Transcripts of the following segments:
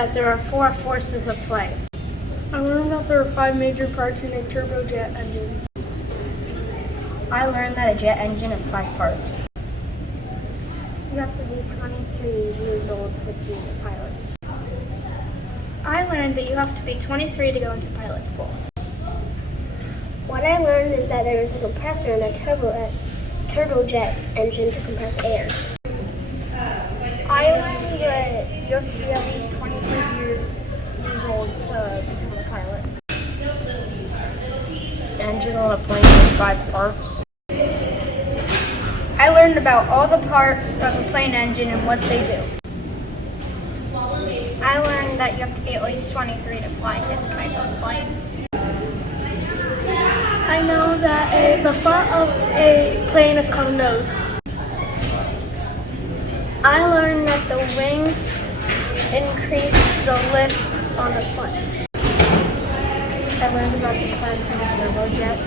that there are 4 forces of flight. I learned that there are 5 major parts in a turbojet engine. I learned that a jet engine has 5 parts. You have to be 23 years old to be a pilot. I learned that you have to be 23 to go into pilot school. What I learned is that there is a compressor in a turbojet engine to compress air. I learned that you have to be at least 23 years old to become a pilot. The engine on a plane has 5 parts. I learned about all the parts of a plane engine and what they do. I learned that you have to be at least 23 to fly this type of plane. I know that the front of a plane is called a nose. I learned that the wings increase the lift on the plane. I learned about the parts in a turbojet.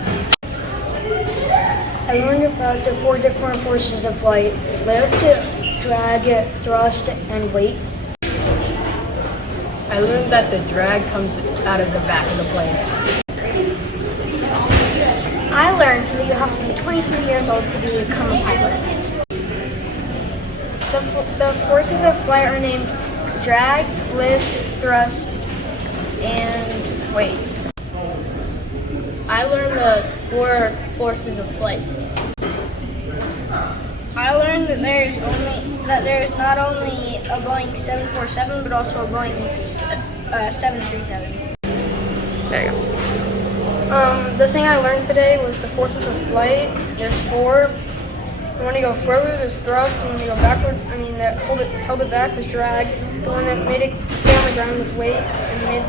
I learned about the 4 different forces of flight: lift, drag, thrust, and weight. I learned that the drag comes out of the back of the plane. I learned that you have to be 23 years old to become a pilot. The forces of flight are named drag, lift, thrust, and weight. I learned the 4 forces of flight. I learned that there is not only a Boeing 747 but also a Boeing 737. There you go. The thing I learned today was the forces of flight. There's 4. The one you go forward is thrust, and when you go backward, that held it back was drag. The one that made it stay on the ground was weight, and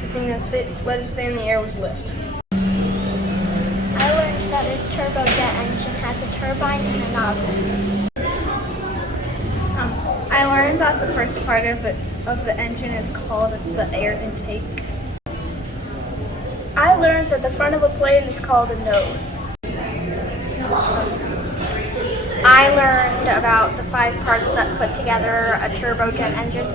the thing that let it stay in the air was lift. I learned that a turbojet engine has a turbine and a nozzle. I learned that the first part of the engine is called the air intake. I learned that the front of a plane is called a nose. I learned about the 5 parts that put together a turbojet engine.